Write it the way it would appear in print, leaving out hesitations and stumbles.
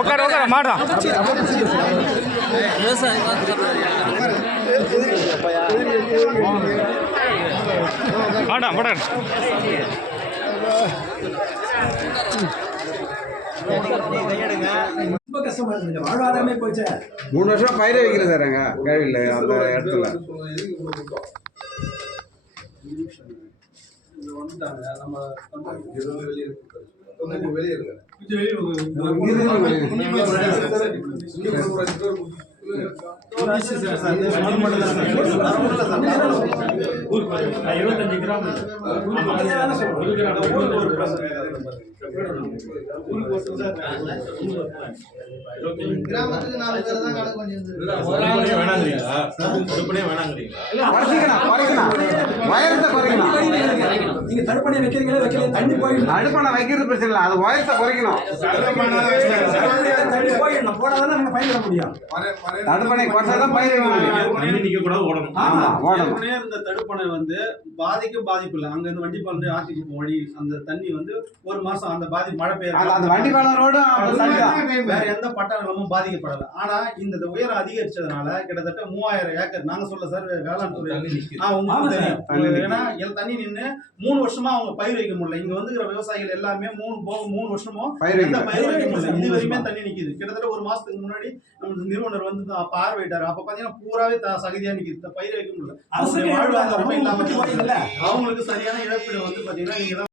உட்கார மாட்டா மாட்டா ரொம்ப கஷ்டமா இருக்கு. வாழ்வாதாரமே போச்சு. 3 வருஷம் பயிரை வைக்கிறேன் சார் எங்க கழிவில் அந்த இடத்துல. நீங்க தடுப்பணை வைக்கிறீங்களா வைக்கல தண்ணி போயிடும். தடுப்பணை வைக்கிறது பிரச்சனை இல்லை, அது உயரத்தை குறைக்கணும். தண்ணி போயிடணும், போனாதான் நாங்க பயிரிட முடியும். தடுப்பணை குறைச்சாதான் பயிரிடணும். இந்த தடுப்பணை வந்து பாதிப்பு இல்லை. அங்க இருந்து வண்டிப்பாலம் ஆர்டிக்கு வழி அந்த தண்ணி வந்து ஒரு மாசம் அந்த மழை பெய்யும். அந்த வண்டிப்பாலம் ரோடு வேற எந்த பட்டணமும் பாதிக்கப்படல. ஆனா இந்த உயரம் அதிகரிச்சதுனால கிட்டத்தட்ட 3000 ஏக்கர் நாங்க சொல்ல சார் வேளாண் துறை ஏன்னா தண்ணி நின்று 3 வருஷமா அவங்க பயிர் வைக்க முடியல. இங்க வந்து விவசாயிகள் எல்லாமே 3 வருஷமும் எந்த பயிர் வைக்க முடியல. இது வரைக்குமே தண்ணி நிக்குது. கிட்டத்தட்ட ஒரு மாசத்துக்கு முன்னாடி நம்ம நிறுவனர் வந்து பார்வையிட்டாரு. அப்ப பாத்தீங்கன்னா பூராவே சகதியா நிக்குது, பயிர் வைக்க முடியல. வாழ்வாதாரமே இல்லாம அவங்களுக்கு சரியான இழப்பீடு வந்து பாத்தீங்கன்னா நீங்க